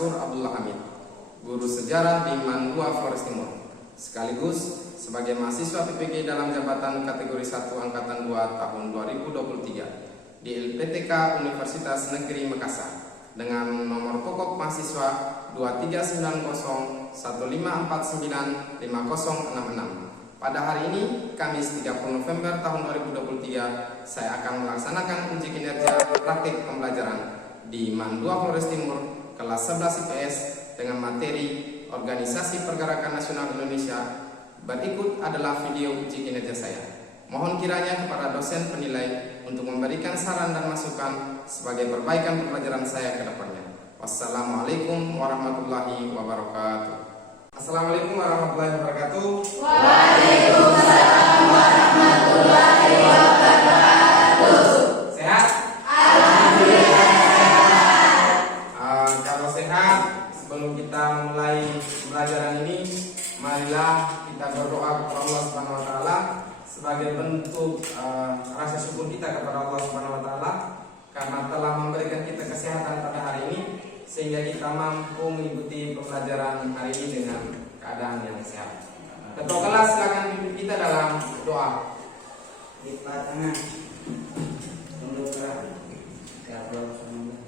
Maskur Abdullah Hamid, guru sejarah di MAN 2 Flores Timur, sekaligus sebagai mahasiswa PPG dalam jabatan kategori 1 Angkatan 2 tahun 2023 di LPTK Universitas Negeri Makassar dengan nomor pokok mahasiswa 239015495066. Pada hari ini, Kamis 30 November tahun 2023, saya akan melaksanakan uji kinerja praktik pembelajaran di MAN 2 Flores Timur kelas 11 IPS dengan materi Organisasi Pergerakan Nasional Indonesia. Berikut adalah video uji kinerja saya. Mohon kiranya kepada dosen penilai untuk memberikan saran dan masukan sebagai perbaikan pembelajaran saya ke depannya. Wassalamualaikum warahmatullahi wabarakatuh. Assalamualaikum warahmatullahi wabarakatuh. Waalaikumsalam warahmatullahi wabarakatuh. Sehat? Alhamdulillah sehat. Kalau sehat, sebelum kita mulai pembelajaran ini, marilah kita berdoa kepada Allah Subhanahu wa taala sebagai bentuk rasa syukur kita kepada Allah Subhanahu wa taala karena telah memberikan kita kesehatan pada hari ini sehingga kita mampu mengikuti pembelajaran hari ini dengan keadaan yang sehat. Ketua kelas silakan pimpin kita dalam doa. Lipat tangan, tunduk gerak, siapa semua.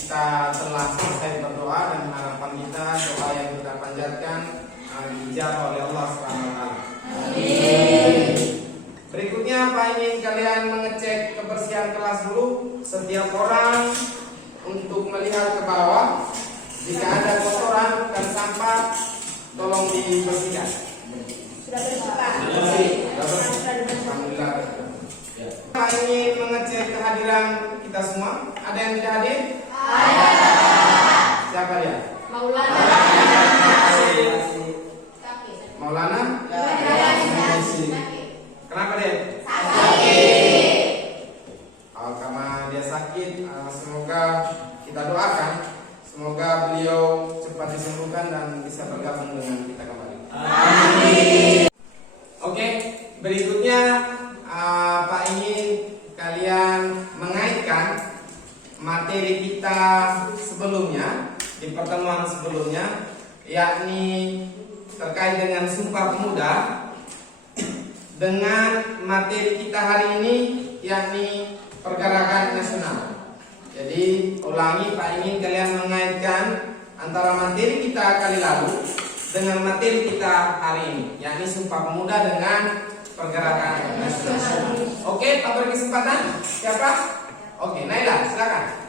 Kita telah selesai berdoa dan harapan kita doa yang kita panjatkan dijawab oleh Allah Subhanahu wa taala. Amin. Berikutnya Pak ingin kalian mengecek kebersihan kelas dulu, setiap orang untuk melihat ke bawah. Jika ada kotoran dan sampah tolong dibersihkan. Sudah bersih Pak. Alhamdulillah. Pak ingin mengecek kehadiran kita semua. Ada yang tidak hadir? Siapa dia? Maulana. Maulana? Kenapa dia? Sakit. Karena dia sakit, semoga kita doakan, semoga beliau cepat disembuhkan dan bisa bergabung dengan kita kembali. Amin. Oke, berikutnya Pak ingin kalian mengaitkan materi kita sebelumnya di pertemuan sebelumnya, yakni terkait dengan Sumpah Pemuda, dengan materi kita hari ini, yakni Pergerakan Nasional. Jadi ulangi, Pak ingin kalian mengaitkan antara materi kita kali lalu dengan materi kita hari ini, yakni Sumpah Pemuda dengan Pergerakan Nasional. Oke, Pak beri kesempatan. Siapa? Oke, Naila, silakan.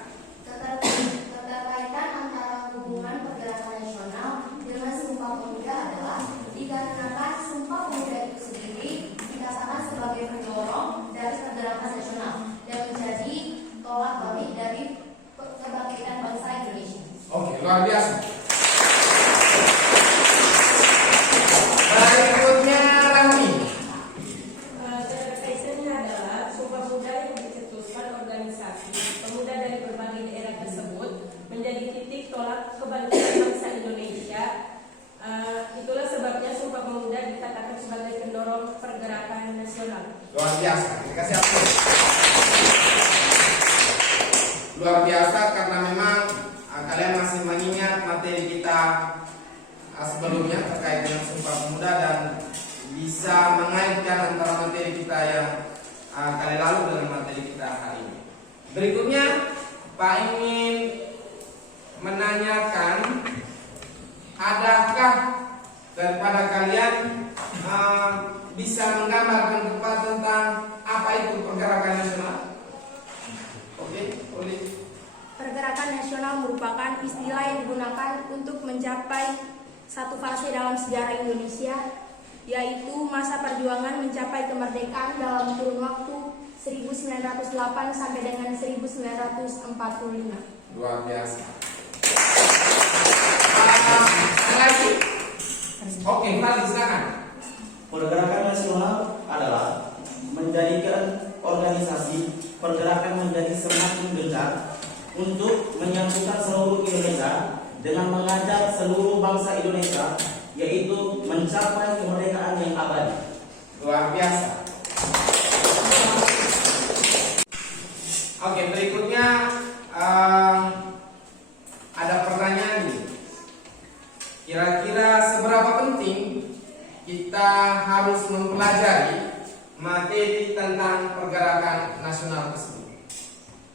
Keterkaitan antara hubungan pergerakan nasional dengan Sumpah Pemuda adalah dikarenakan Sumpah Pemuda itu sendiri dikatakan sebagai pendorong dari pergerakan nasional dan menjadi tolak balik dari kebangkitan bangsa Indonesia. Oke, luar biasa. Berikutnya Rahmi. Kaitannya adalah Sumpah Pemuda yang dicetuskan organisasi pemuda dari berbagai daerah tersebut menjadi titik tolak kebangkitan bangsa Indonesia. Itulah sebabnya Sumpah Pemuda dikatakan sebagai pendorong pergerakan nasional. Luar biasa. Terima kasih aplaus. Luar biasa karena memang kalian masih mengingat materi kita sebelumnya terkait dengan Sumpah Pemuda dan bisa mengaitkan antara materi kita yang kali lalu dengan materi kita hari ini. Berikutnya Pak ingin menanyakan, adakah daripada kalian bisa menggambarkan tepat tentang apa itu pergerakan nasional? Oke, boleh. Pergerakan nasional merupakan istilah yang digunakan untuk mencapai satu fase dalam sejarah Indonesia, yaitu masa perjuangan mencapai kemerdekaan dalam kurun waktu 1908 sampai dengan 1945. Luar biasa. Ada lagi? Oke, Fadli silakan. Pergerakan nasional adalah menjadikan organisasi pergerakan menjadi semakin gencar untuk menyatukan seluruh Indonesia dengan mengajak seluruh bangsa Indonesia, yaitu mencapai kemerdekaan yang abadi. Luar biasa. Oke, berikutnya ada pertanyaan ini. Kira-kira seberapa penting kita harus mempelajari materi tentang pergerakan nasional tersebut?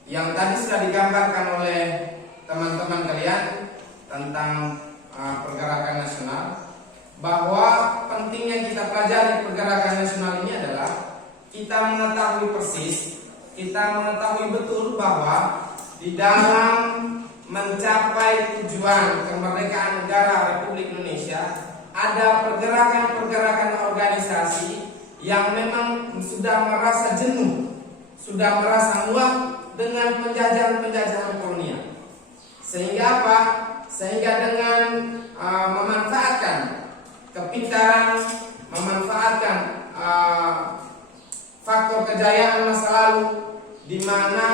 Yang tadi sudah digambarkan oleh teman-teman kalian tentang pergerakan nasional, bahwa pentingnya kita pelajari pergerakan nasional ini adalah kita mengetahui persis, kita mengetahui betul bahwa di dalam mencapai tujuan kemerdekaan negara Republik Indonesia ada pergerakan-pergerakan organisasi yang memang sudah merasa jenuh, sudah merasa muak dengan penjajahan-penjajahan kolonial. Sehingga apa? Sehingga dengan memanfaatkan kepintaran, memanfaatkan faktor kejayaan masa lalu, di mana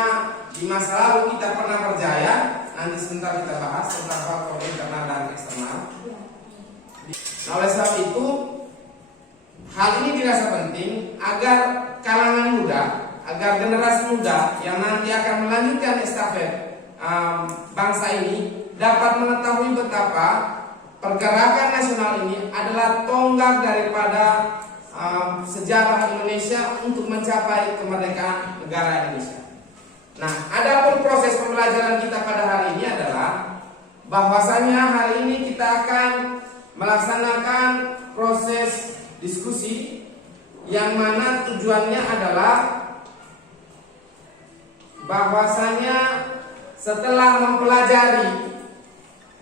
di masa lalu kita pernah berjaya. Nanti sebentar kita bahas tentang faktor internal dan eksternal. Nah, oleh sebab itu, hal ini dirasa penting agar kalangan muda, agar generasi muda yang nanti akan melanjutkan estafet bangsa ini dapat mengetahui betapa pergerakan nasional ini adalah tonggak daripada sejarah Indonesia untuk mencapai kemerdekaan negara Indonesia. Nah, adapun proses pembelajaran kita pada hari ini adalah bahwasanya hari ini kita akan melaksanakan proses diskusi yang mana tujuannya adalah bahwasanya setelah mempelajari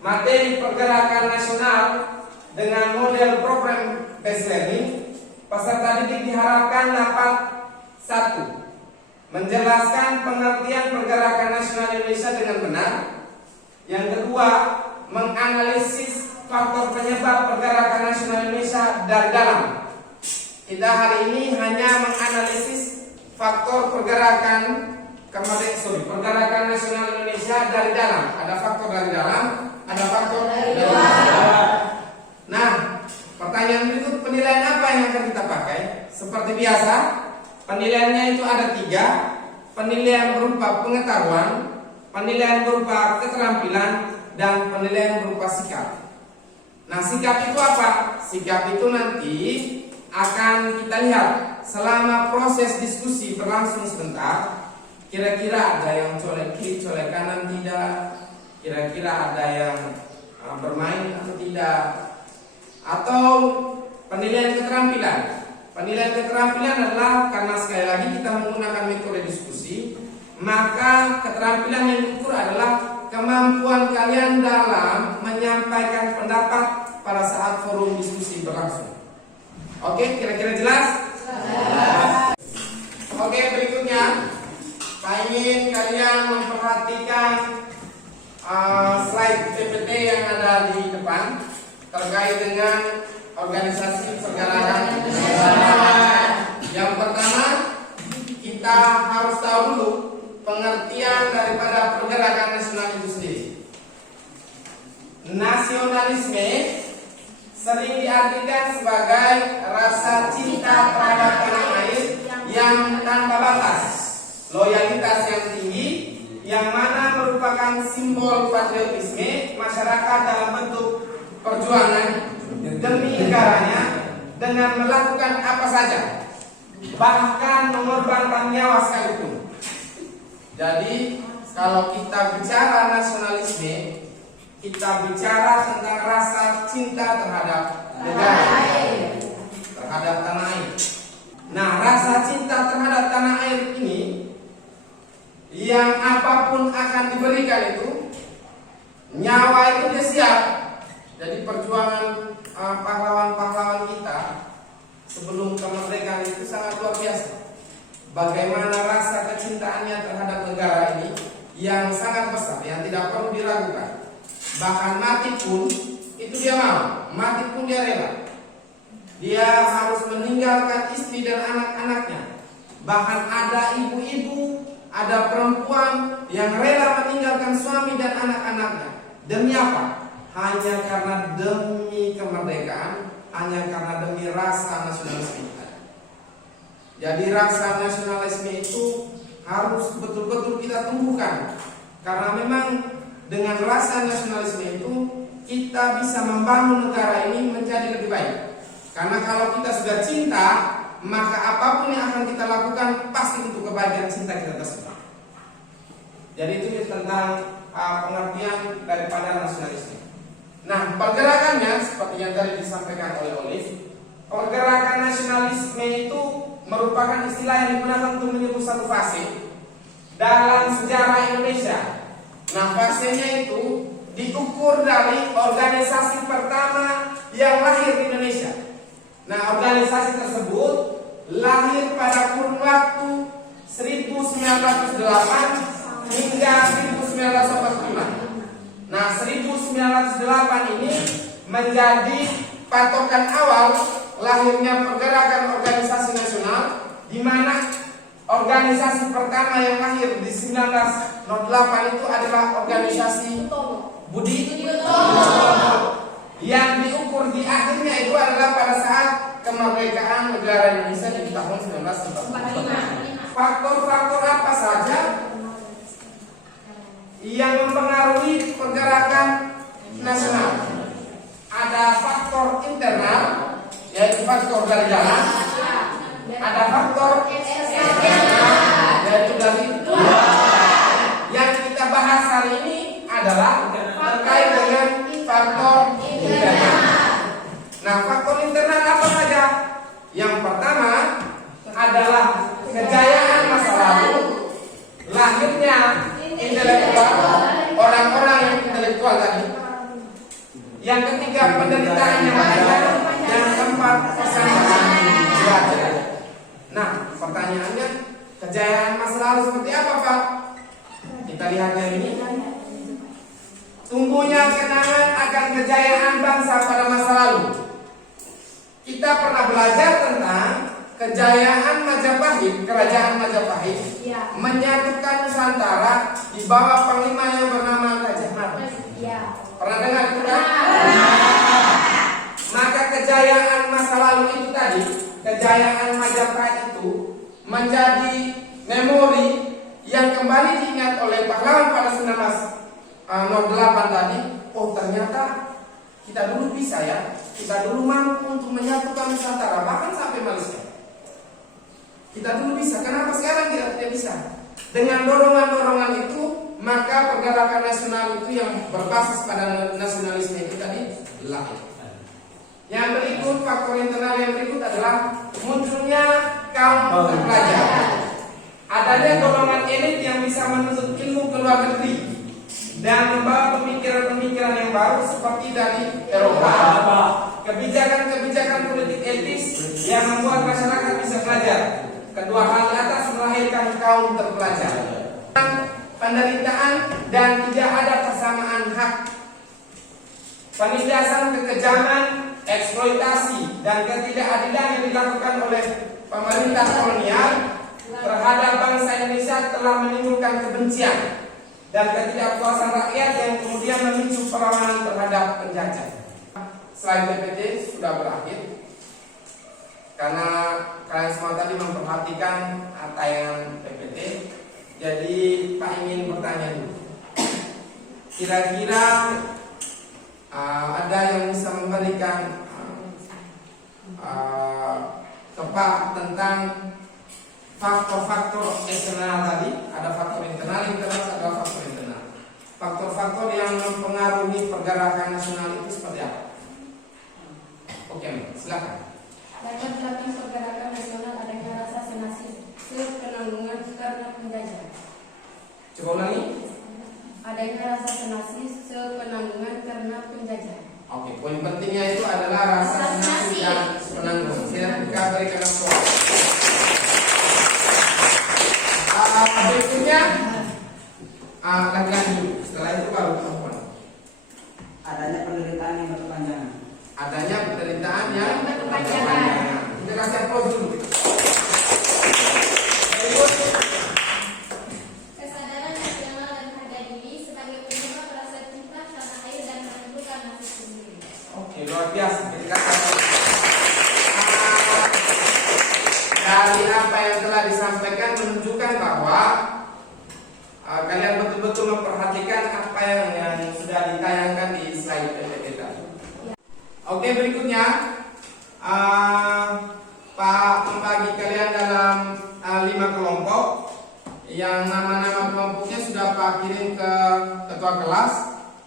materi pergerakan nasional dengan model program based learning, peserta didik diharapkan dapat: 1. Menjelaskan pengertian pergerakan nasional Indonesia dengan benar. Yang kedua, menganalisis faktor penyebab pergerakan nasional Indonesia dari dalam. Kita hari ini hanya menganalisis faktor pergerakan pergerakan nasional Indonesia dari dalam. Ada faktor dari dalam, ada faktor dari luar. Nah, pertanyaan berikut, penilaian apa yang akan kita pakai? Seperti biasa, penilaiannya itu ada 3. Penilaian berupa pengetahuan, penilaian berupa keterampilan, dan penilaian berupa sikap. Nah, sikap itu apa? Sikap itu nanti akan kita lihat selama proses diskusi berlangsung sebentar. Kira-kira ada yang colek kiri, colek kanan tidak? Kira-kira ada yang bermain atau tidak? Atau penilaian keterampilan. Penilaian keterampilan adalah karena sekali lagi kita menggunakan metode diskusi, maka keterampilan yang diukur adalah kemampuan kalian dalam menyampaikan pendapat pada saat forum diskusi berlangsung. Oke, kira-kira jelas? Jelas. Oke, berikutnya saya ingin kalian memperhatikan slide PPT yang ada di depan terkait dengan organisasi pergerakan nasional. Yang pertama, kita harus tahu dulu pengertian daripada pergerakan nasional itu sendiri. Nasionalisme sering diartikan sebagai rasa cinta terhadap tanah air yang tanpa batas, loyalitas yang tinggi, yang mana merupakan simbol patriotisme masyarakat dalam bentuk perjuangan demi negaranya dengan melakukan apa saja, bahkan mengorbankan nyawa sekalipun. Jadi kalau kita bicara nasionalisme, kita bicara tentang rasa cinta terhadap negara, terhadap tanah air. Nah, rasa cinta terhadap tanah air ini, yang apapun akan diberikan itu, nyawa itu dia siap. Jadi perjuangan pahlawan-pahlawan kita sebelum kemerdekaan itu sangat luar biasa. Bagaimana rasa kecintaannya terhadap negara ini yang sangat besar, yang tidak perlu diragukan. Bahkan mati pun itu dia mau, mati pun dia rela. Dia harus meninggalkan istri dan anak-anaknya. Bahkan ada ibu-ibu, ada perempuan yang rela meninggalkan suami dan anak-anaknya. Demi apa? Hanya karena demi kemerdekaan, hanya karena demi rasa nasionalisme kita. Jadi rasa nasionalisme itu harus betul-betul kita tumbuhkan. Karena memang dengan rasa nasionalisme itu kita bisa membangun negara ini menjadi lebih baik. Karena kalau kita sudah cinta, maka apapun yang akan kita lakukan pasti untuk kebaikan cinta kita tersebut. Jadi itu tentang pengertian daripada nasionalisme. Nah, pergerakannya seperti yang tadi disampaikan oleh Olive, pergerakan nasionalisme itu merupakan istilah yang digunakan untuk menyebut satu fase dalam sejarah Indonesia. Nah, fasenya itu diukur dari organisasi pertama yang lahir di Indonesia. Nah, organisasi tersebut lahir pada kurun waktu 1908 hingga 1945. Nah, 1908 ini menjadi patokan awal lahirnya pergerakan organisasi nasional, di mana organisasi pertama yang lahir di 1908 itu adalah organisasi Budi Utomo. Yang diukur di akhirnya itu adalah pada saat kemerdekaan negara Indonesia di tahun 1945. Faktor-faktor apa saja yang mempengaruhi pergerakan nasional? Ada faktor internal, yaitu faktor dari dalam. Ada faktor eksternal, yaitu dari luar. Yang kita bahas hari ini adalah terkait dengan faktor internal. Nah, faktor internal apa saja? Yang pertama adalah kejayaan masa lalu, lahirnya intelektual, orang-orang yang intelektual tadi. Yang ketiga, penderitaan yang ada. Yang keempat, pesan-pesan belajar. Nah, pertanyaannya, kejayaan masa lalu seperti apa, Pak? Kita lihat yang ini. Tumbuhnya kenangan akan kejayaan bangsa pada masa lalu. Kita pernah belajar tentang kejayaan Majapahit, kerajaan Majapahit, menyatukan Nusantara di bawah panglima yang bernama Gajah Mada. Pernah dengar itu kan? Maka kejayaan masa lalu itu tadi, kejayaan Majapahit itu menjadi memori yang kembali diingat oleh pahlawan pada 1908 tadi. Oh, ternyata kita dulu bisa ya, kita dulu mampu untuk menyatukan Nusantara bahkan sampai Malaysia. Kita dulu bisa, kenapa sekarang kita tidak bisa? Dengan dorongan-dorongan itu, maka pergerakan nasional itu yang berbasis pada nasionalisme itu tadi lahir. Yang berikut, faktor internal yang berikut adalah munculnya kaum terpelajar. Adanya golongan elit yang bisa menuntut ilmu ke luar negeri dan membawa pemikiran-pemikiran yang baru seperti dari Eropa. Kebijakan-kebijakan politik etis yang membuat masyarakat bisa belajar. Kedua hal di atas melahirkan kaum terpelajar. Penderitaan dan tidak ada persamaan hak. Penindasan kekejaman, eksploitasi dan ketidakadilan yang dilakukan oleh pemerintah kolonial terhadap bangsa Indonesia telah menimbulkan kebencian dan ketidakpuasan rakyat yang kemudian memicu perlawanan terhadap penjajah. Slide PPT sudah berakhir. Karena kalian semua tadi memperhatikan tayangan PPT, jadi Pak ingin bertanya dulu. Kira-kira ada yang bisa memberikan kepak tentang faktor-faktor eksternal tadi? Ada faktor internal, ada faktor internal. Faktor-faktor yang mempengaruhi pergerakan nasional itu seperti apa? Oke, silakan. Dapat dilakukan pergerakan nasional adanya rasa senasib, sepenanggungan karena penjajah. Coba ulangi. Adanya rasa senasib, sepenanggungan karena penjajah. Oke, poin pentingnya itu adalah rasa senasib dan penanggungan. Saya buka Kita berikan applause. Berikutnya latihan dulu. Setelah itu baru perempuan. Adanya penderitaan yang berkepanjangan. Adanya penderitaan yang berkepanjangan. Kita kasih applause dulu. Berikut. Kesadaran nasional dan harga diri sebagai penyebab rasa cinta tanah air dan menentukan nasib sendiri. Oke, luar biasa. Kita kasih applause. Dari apa yang telah disampaikan menunjukkan bahwa kalian betul-betul memperhatikan apa yang sudah ditayangkan di slide PPT tadi. Oke, berikutnya Pak membagi kalian dalam 5 kelompok. Yang nama-nama kelompoknya sudah Pak kirim ke ketua kelas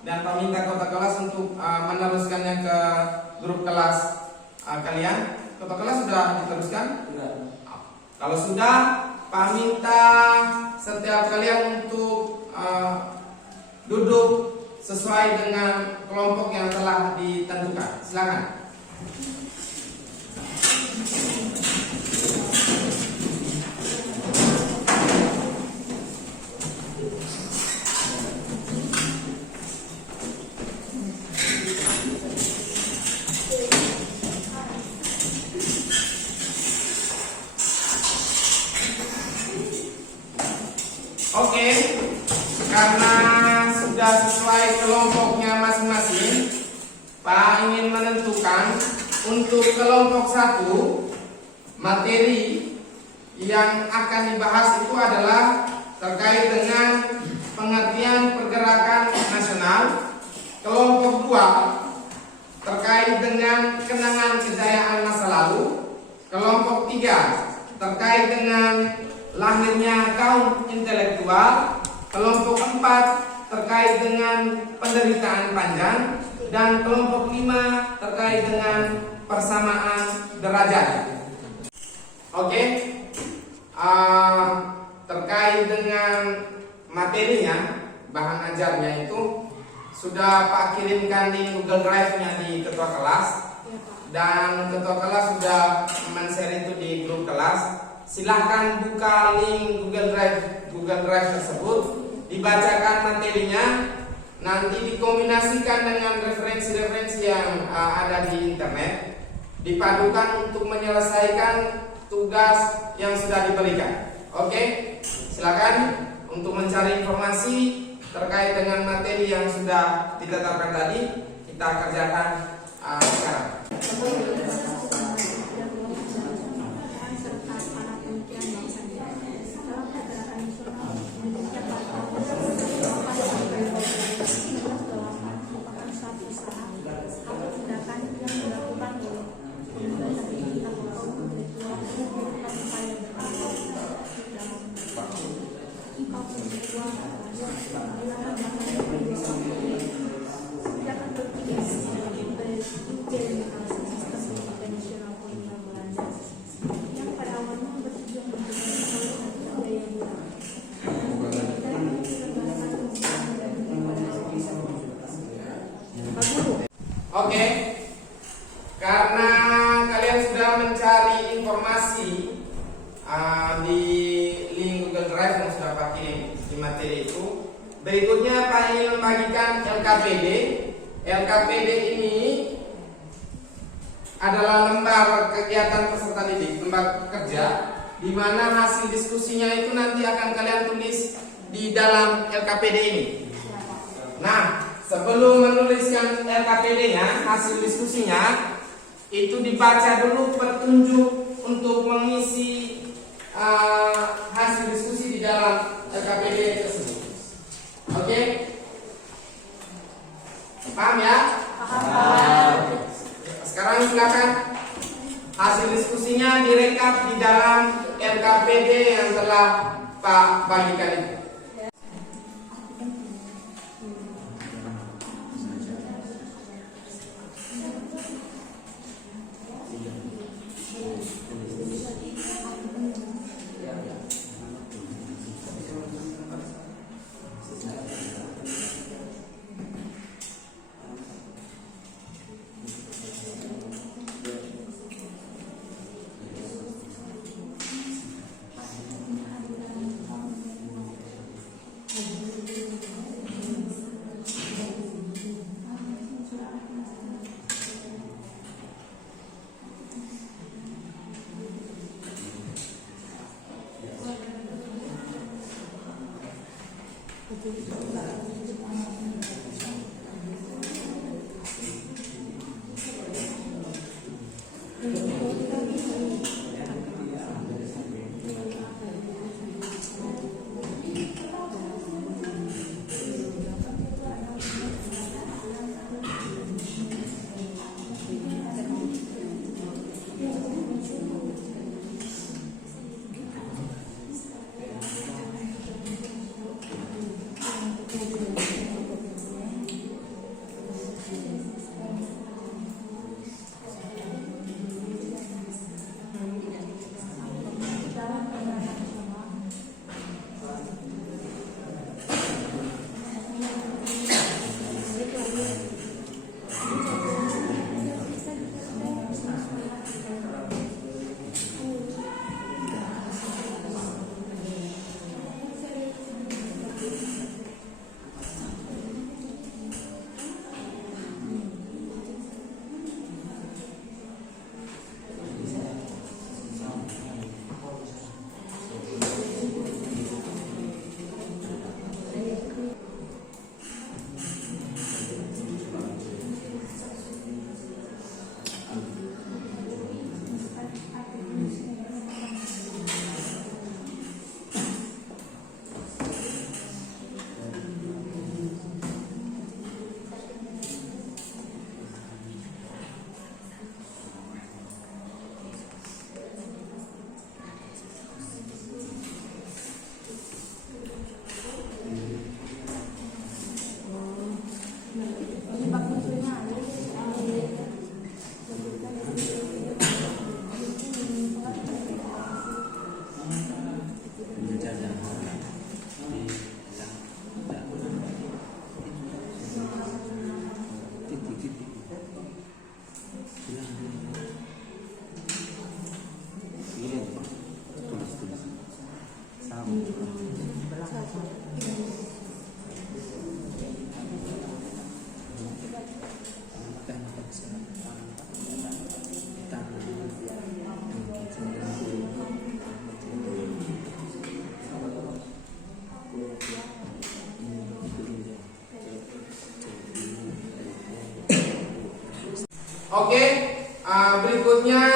dan Pak minta ketua kelas untuk meneruskannya ke grup kelas kalian. Ketua kelas sudah diteruskan? Kalau sudah, Pak minta setiap kalian untuk duduk sesuai dengan kelompok yang telah ditentukan. Silakan. Oke, karena sudah sesuai kelompoknya masing-masing, Pak ingin menentukan untuk kelompok 1 materi yang akan dibahas itu adalah terkait dengan pengertian pergerakan nasional. Kelompok 2 terkait dengan kenangan kejayaan masa lalu. Kelompok 3 terkait dengan lahirnya kaum intelektual. Kelompok 4 terkait dengan penderitaan panjang. Dan kelompok 5 terkait dengan persamaan derajat. Oke, terkait dengan materinya, bahan ajarnya itu sudah Pak kirimkan di Google Drive-nya di ketua kelas. Dan ketua kelas sudah men-share itu di grup kelas. Silahkan buka link Google Drive tersebut, dibacakan materinya, nanti dikombinasikan dengan referensi-referensi yang ada di internet, dipadukan untuk menyelesaikan tugas yang sudah diberikan. Oke, silakan untuk mencari informasi terkait dengan materi yang sudah ditetapkan tadi, kita kerjakan sekarang. Oke, karena kalian sudah mencari informasi di link Google Drive yang sudah Pak kirim di materi itu, berikutnya Pak ingin membagikan LKPD. LKPD ini adalah lembar kegiatan peserta didik, lembar kerja, di mana hasil diskusinya itu nanti akan kalian tulis di dalam LKPD ini. Nah, sebelum menuliskan LKPD-nya, hasil diskusinya, itu dibaca dulu petunjuk untuk mengisi hasil diskusi di dalam LKPD tersebut. Oke? Paham ya? Paham. Sekarang silakan hasil diskusinya direkap di dalam LKPD yang telah Pak bagikan itu. Oke, berikutnya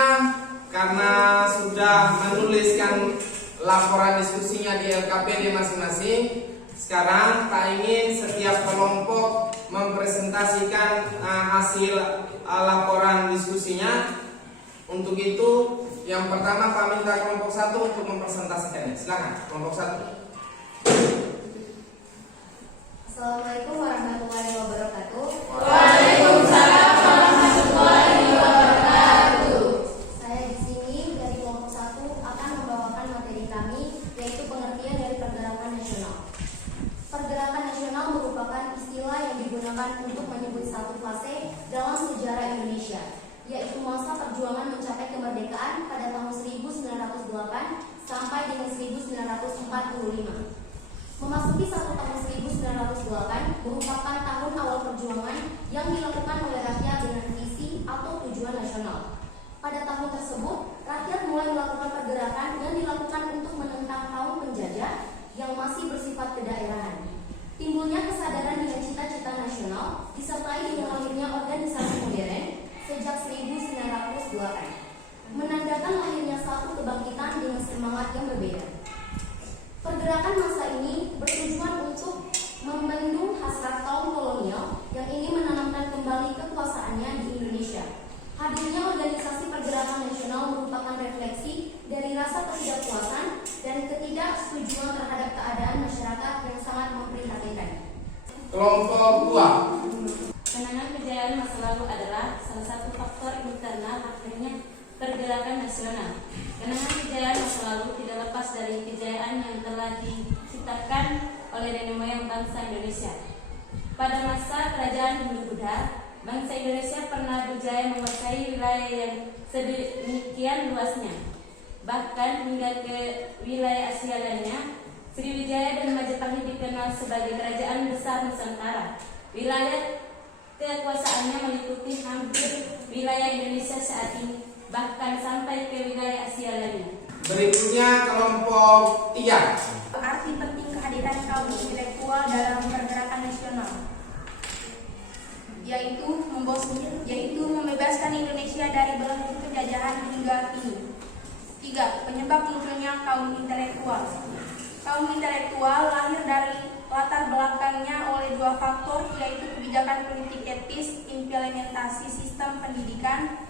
karena sudah menuliskan laporan diskusinya di LKPD masing-masing, sekarang tak ingin setiap kelompok mempresentasikan hasil laporan diskusinya. Untuk itu, yang pertama Pak minta kelompok 1 untuk mempresentasikannya. Silakan, kelompok 1. Assalamualaikum warahmatullahi wabarakatuh. Waalaikumsalam warahmatullahi wabarakatuh. Saya di sini dari kelompok 1 akan membawakan materi kami, yaitu pengertian dari pergerakan nasional. Pergerakan nasional merupakan istilah yang digunakan untuk menyebut satu fase dalam sejarah Indonesia, yaitu masa perjuangan mencapai kemerdekaan pada tahun 1908 sampai dengan 1945. Memasuki tahun 1908 merupakan tahun awal perjuangan yang dilakukan oleh rakyat dengan visi atau tujuan nasional. Pada tahun tersebut, rakyat mulai melakukan pergerakan yang dilakukan untuk menentang kaum penjajah yang masih bersifat kedaerahan. Timbulnya kesadaran dengan cita-cita nasional disertai dengan lahirnya organisasi modern sejak 1908, menandakan lahirnya satu kebangkitan dengan semangat yang berbeda. Pergerakan masa ini bertujuan untuk membendung hasrat kaum kolonial yang ingin menanamkan kembali kekuasaannya di Indonesia. Hadirnya organisasi pergerakan nasional merupakan refleksi dari rasa ketidakpuasan dan ketidaksetujuan terhadap keadaan masyarakat yang sangat memprihatinkan. Kelompok 2. Kenangan kejayaan masa lalu adalah salah satu faktor internal akhirnya pergerakan nasional. Kenangan kejayaan masa lalu tidak lepas dari kejayaan yang telah diciptakan oleh nenek moyang bangsa Indonesia. Pada masa kerajaan Hindu-Buddha, bangsa Indonesia pernah berjaya menguasai wilayah yang sedemikian luasnya. Bahkan hingga ke wilayah Asia lainnya, Sriwijaya dan Majapahit dikenal sebagai kerajaan besar Nusantara. Wilayah kekuasaannya meliputi hampir wilayah Indonesia saat ini, bahkan sampai ke wilayah Asia lainnya. Berikutnya kelompok 3. Arti penting kehadiran kaum intelektual dalam pergerakan nasional, yaitu membebaskan Indonesia dari belenggu penjajahan hingga kini. 3. Penyebab munculnya kaum intelektual. Kaum intelektual lahir dari latar belakangnya oleh dua faktor, yaitu kebijakan politik etis, implementasi sistem pendidikan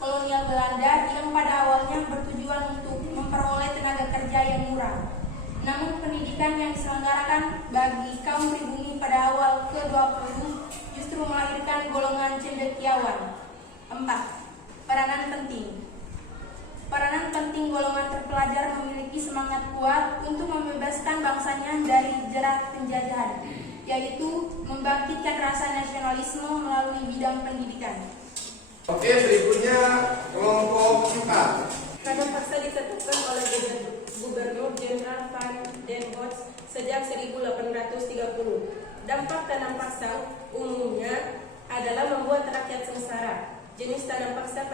kolonial Belanda yang pada awalnya bertujuan untuk memperoleh tenaga kerja yang murah. Namun pendidikan yang diselenggarakan bagi kaum pribumi pada awal ke-20 justru melahirkan golongan cendekiawan. 4. Peranan penting golongan terpelajar memiliki semangat kuat untuk membebaskan bangsanya dari jerat penjajahan, yaitu membangkitkan rasa nasionalisme melalui bidang pendidikan. Oke, berikutnya kelompok 4. Tanam paksa ditetapkan oleh Gubernur Jenderal Van den Bosch sejak 1830. Dampak tanam paksa umumnya adalah membuat rakyat sengsara. Jenis tanam paksa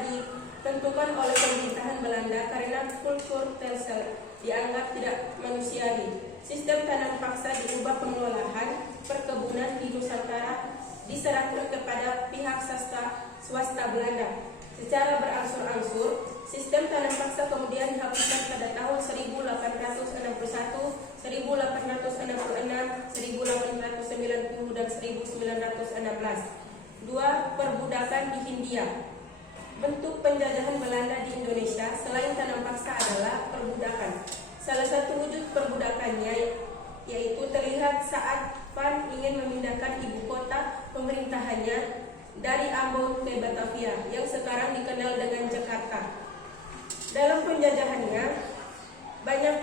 ditentukan oleh pemerintahan Belanda karena kultur Telsel dianggap tidak manusiawi. Sistem tanam paksa diubah, pengelolaan perkebunan di Nusantara diserahkan kepada pihak swasta Belanda. Secara berangsur-angsur, sistem tanam paksa kemudian dihapuskan pada tahun 1861, 1866, 1890, dan 1916. 2. Perbudakan di Hindia. Bentuk penjajahan Belanda di Indonesia selain tanam paksa adalah perbudakan. Salah satu wujud perbudakannya yaitu terlihat saat Van ingin memindahkan ibu kota pemerintahannya dari Ambon ke Batavia yang sekarang dikenal dengan Jakarta. Dalam penjajahannya, banyak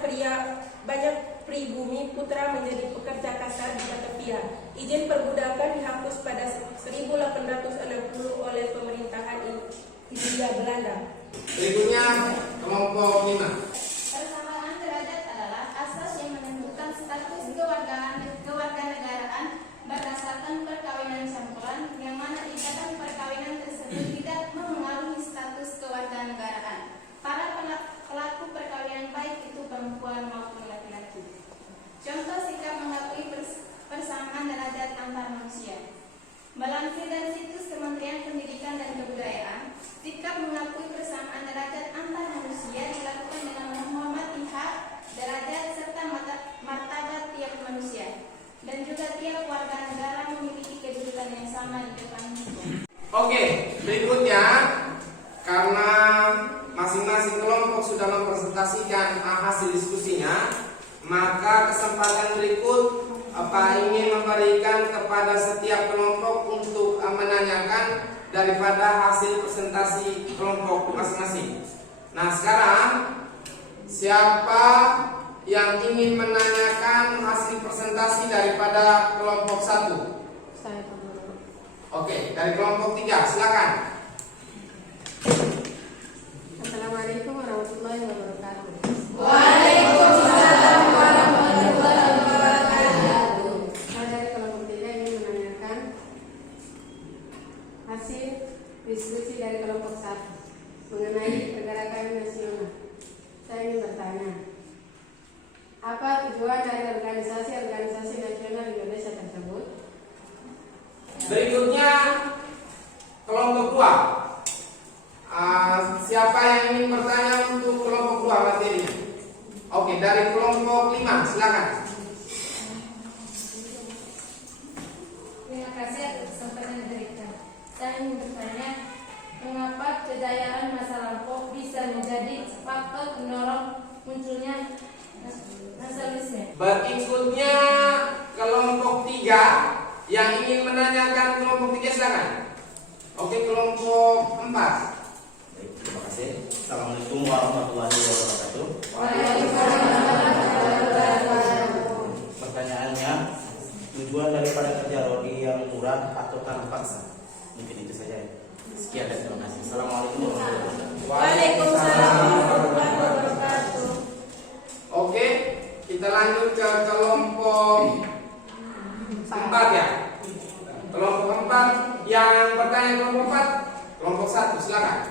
pribumi putra menjadi pekerja kasar di Batavia. Izin perbudakan dihapus pada 1860 oleh pemerintahan Hindia Belanda. Berikutnya kelompok 5. Persamaan derajat adalah asas yang menentukan status kewarganegaraan berdasarkan perkawinan campuran, yang mana ikatan perkawinan tersebut tidak memengaruhi status kewarganegaraan para pelaku perkawinan, baik itu perempuan maupun laki-laki. Contoh sikap mengakui persamaan derajat antar manusia. Melansir dari situs setiap warga negara memiliki kedudukan yang sama di depan hukum. Oke, berikutnya karena masing-masing kelompok sudah mempresentasikan hasil diskusinya, maka kesempatan berikut ingin memberikan kepada setiap kelompok untuk menanyakan daripada hasil presentasi kelompok masing-masing. Nah, sekarang siapa yang ingin menanyakan hasil presentasi daripada kelompok 1? Saya dulu. Oke, dari kelompok 3, silakan. Assalamualaikum warahmatullahi wabarakatuh. Waalaikumsalam warahmatullahi wabarakatuh. Saya dari kelompok 3 ingin menanyakan hasil diskusi dari kelompok 1 mengenai pergerakan nasional. Saya ingin bertanya, apa tujuan dari organisasi-organisasi nasional Indonesia tersebut? Berikutnya kelompok 2. Siapa yang ingin bertanya untuk kelompok 2 materinya? Oke, dari kelompok 5, silakan. Terima kasih atas kesempatan yang diberikan. Saya ingin bertanya, mengapa kejayaan masa lampau bisa menjadi faktor pendorong munculnya nasionalisme? Berikutnya kelompok 3 yang ingin menanyakan kelompok 3, silakan. Oke, kelompok 4. Baik, terima kasih. Assalamualaikum warahmatullahi wabarakatuh. Pertanyaannya, tujuan daripada kerja rodi yang murah atau tanpa paksa? Mungkin itu saja. Sekian dan terima kasih. Assalamualaikum warahmatullahi wabarakatuh. Waalaikumsalam warahmatullahi wabarakatuh. Oke, kita lanjut ke kelompok 4 ya. Kelompok 4 yang bertanya kelompok 4, kelompok 1, silakan.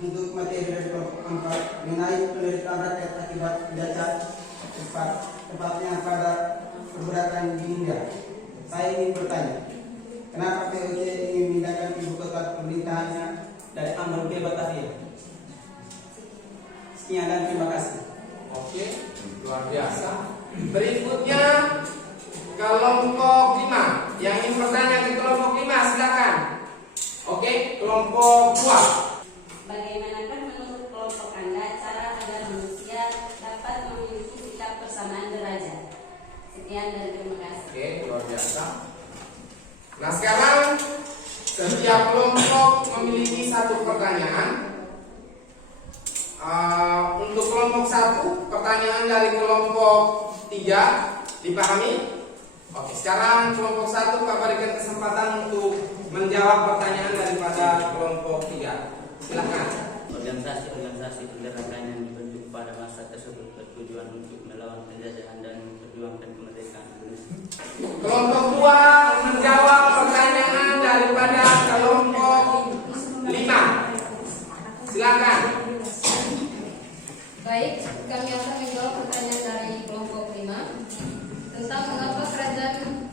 Untuk materi dari kelompok 4 mengenai penderitaan rakyat akibat penjajahan tepatnya pada perbudakan di India. Saya ingin bertanya, kenapa POC ingin memindahkan ibu kota pemerintahannya dari Ambon ke Batavia? Sekian dan terima kasih. Oke, luar biasa. Berikutnya kelompok 5 yang ingin bertanya ke kelompok 5, silakan. Oke, kelompok 2. Bagaimanakah menurut kelompok Anda cara agar manusia dapat memiliki sikap persamaan derajat? Sekian dan terima kasih. Oke, luar biasa. Nah, sekarang setiap kelompok memiliki satu pertanyaan. Untuk kelompok 1, pertanyaan dari kelompok 3 dipahami? Oke, sekarang kelompok 1 Pak berikan kesempatan untuk menjawab pertanyaan daripada kelompok 3. Silakan. Organisasi-organisasi pergerakan yang dibentuk pada masa tersebut bertujuan untuk melawan penjajahan dan memperjuangkan kemerdekaan Indonesia. Kelompok 2 menjawab pertanyaan daripada kelompok 5. Silakan. Baik, kami akan menjawab pertanyaan dari kelompok 5 tentang mengapa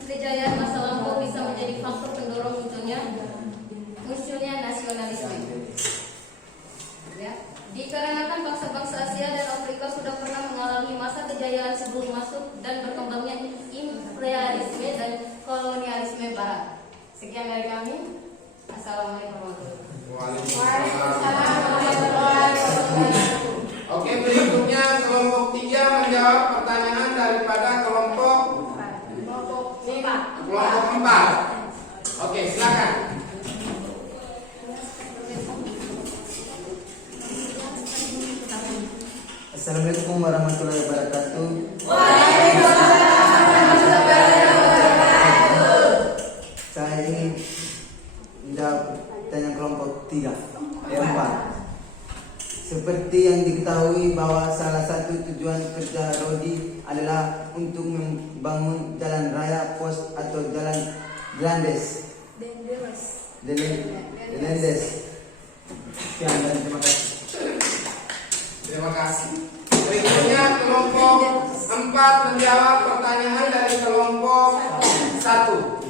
kejayaan masa lampau bisa menjadi faktor pendorong munculnya nasionalisme. Ya, dikarenakan bangsa-bangsa Asia dan Afrika sudah pernah mengalami masa kejayaan sebelum masuk dan berkembangnya imperialisme dan kolonialisme Barat. Sekian dari kami. Assalamualaikum warahmatullahi wabarakatuh. Oke, berikutnya kelompok 3 menjawab pertanyaan daripada kelompok 4. Oke, silakan. Assalamualaikum warahmatullahi wabarakatuh. Saya ingin menjawab pertanyaan kelompok 3 yang 4. Seperti yang diketahui bahwa salah satu tujuan kerja Rodi adalah untuk membangun jalan raya pos atau jalan Landes. Sekian dan terima kasih. Terima kasih. Berikutnya kelompok 4 menjawab pertanyaan dari kelompok 1.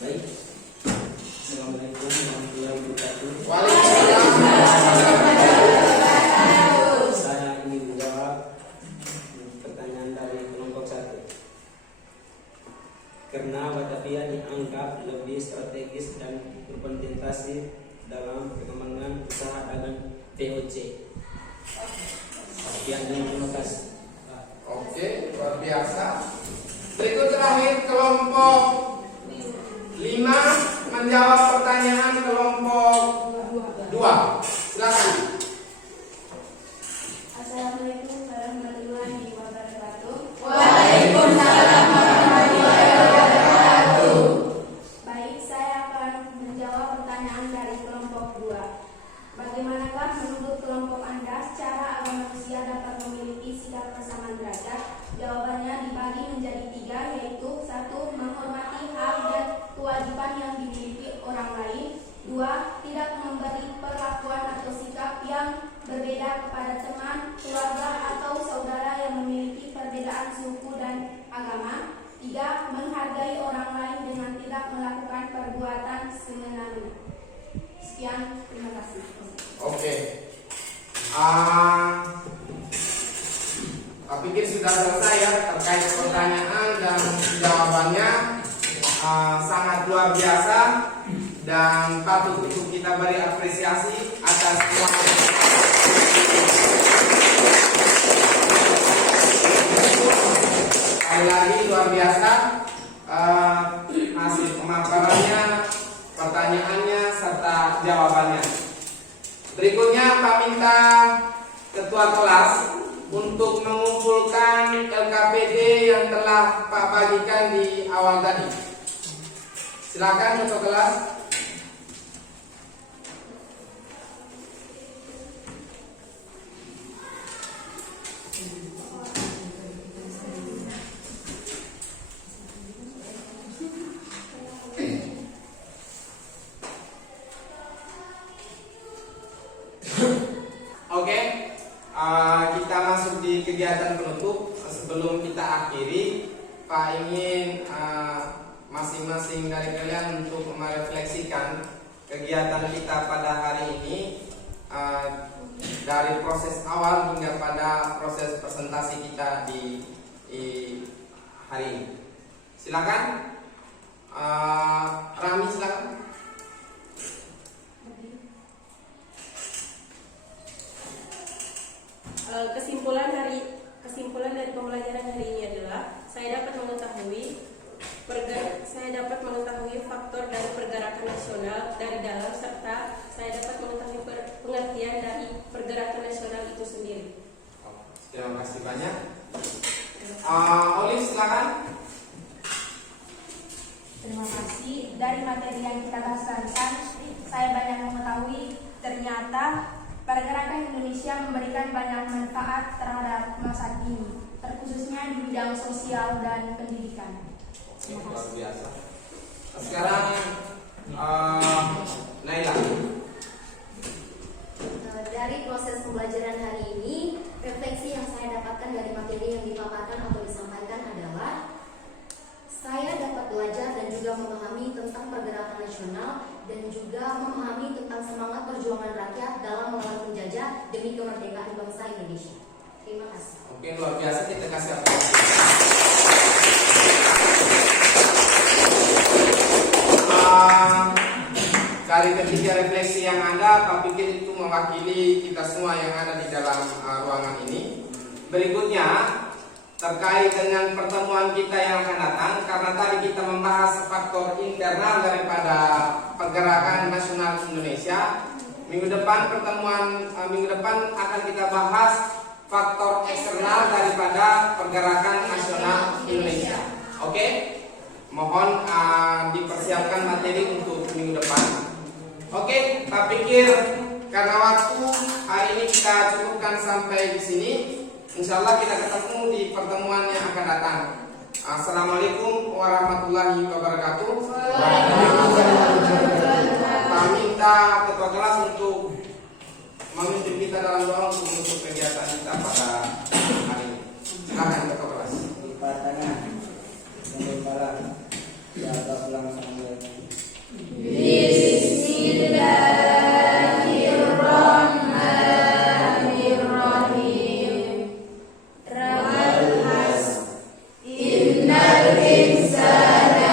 Baik. Assalamualaikum warahmatullahi wabarakatuh. Waalaikumsalam. 'Saya ingin menjawab pertanyaan dari karena Batavia dianggap lebih strategis dan berkonsentrasi dalam pengembangan usaha dagang VOC. Sekian dan terima kasih. Oke, luar biasa. Berikut terakhir kelompok 5 menjawab pertanyaan kelompok 2. Silakan. Assalamualaikum warahmatullahi wabarakatuh. Waalaikumsalam warahmatullahi wabarakatuh. Baik, saya akan menjawab pertanyaan dari kelompok 2. Bagaimanakah menurut kelompok Anda cara agar manusia dapat memiliki sikap persamaan derajat? Jawabannya dibagi menjadi 3, yaitu 1. Menghormati hak dan kewajiban yang dimiliki orang lain. 2. Tidak memberi perlakuan atau sikap yang berbeda kepada teman, keluarga, atau saudara yang memiliki perbedaan suku dan agama. 3. Menghargai orang lain dengan tidak melakukan perbuatan semena-mena. Sekian, terima kasih. Oke. Saya pikir sudah selesai ya terkait pertanyaan dan jawabannya sangat luar biasa dan patut untuk kita beri apresiasi atas semua. Sekali lagi luar biasa hasil pemaparannya, pertanyaannya serta jawabannya. Berikutnya Pak minta ketua kelas untuk mengumpulkan LKPD yang telah Pak bagikan di awal tadi. Silakan ketua kelas. Oke, kita masuk di kegiatan penutup. Sebelum kita akhiri, Pak ingin masing-masing dari kalian untuk merefleksikan kegiatan kita pada hari ini dari proses awal hingga pada proses presentasi kita di hari ini. Silakan, Rami silakan. Kesimpulan dari pembelajaran hari ini adalah saya dapat mengetahui faktor dari pergerakan nasional dari dalam serta saya dapat mengetahui pengertian dari pergerakan nasional itu sendiri. Terima kasih banyak. Olive silakan. Terima kasih. Dari materi yang kita bahaskan, saya banyak mengetahui ternyata pergerakan Indonesia memberikan banyak manfaat terhadap masa kini, terkhususnya di bidang sosial dan pendidikan. Luar biasa. Sekarang Naila. Dari proses pembelajaran hari ini, refleksi yang saya dapatkan dari materi yang dipaparkan atau disampaikan adalah saya dapat belajar dan juga memahami tentang pergerakan nasional dan juga memahami tentang semangat perjuangan rakyat dalam melawan penjajah demi kemerdekaan bangsa Indonesia. Terima kasih. Oke, luar biasa, kita kasih apresiasi. Dari ketiga refleksi yang ada, Pak pikir itu mewakili kita semua yang ada di dalam ruangan ini. Berikutnya terkait dengan pertemuan kita yang akan datang, karena tadi kita membahas faktor internal daripada pergerakan nasional Indonesia. Minggu depan akan kita bahas faktor eksternal daripada pergerakan nasional Indonesia. Oke? Mohon dipersiapkan materi untuk minggu depan. Oke, Pak pikir karena waktu hari ini kita cukupkan sampai di sini. Insya Allah kita ketemu di pertemuan yang akan datang. Assalamualaikum warahmatullahi wabarakatuh. Pak minta ketua kelas untuk memimpin kita dalam doa untuk menutup kegiatan kita pada hari ini. Silakan ketua kelas. Lipat tangan, sambil parah, jaga pulang sambil. Innal insana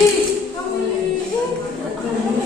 Ih, kamu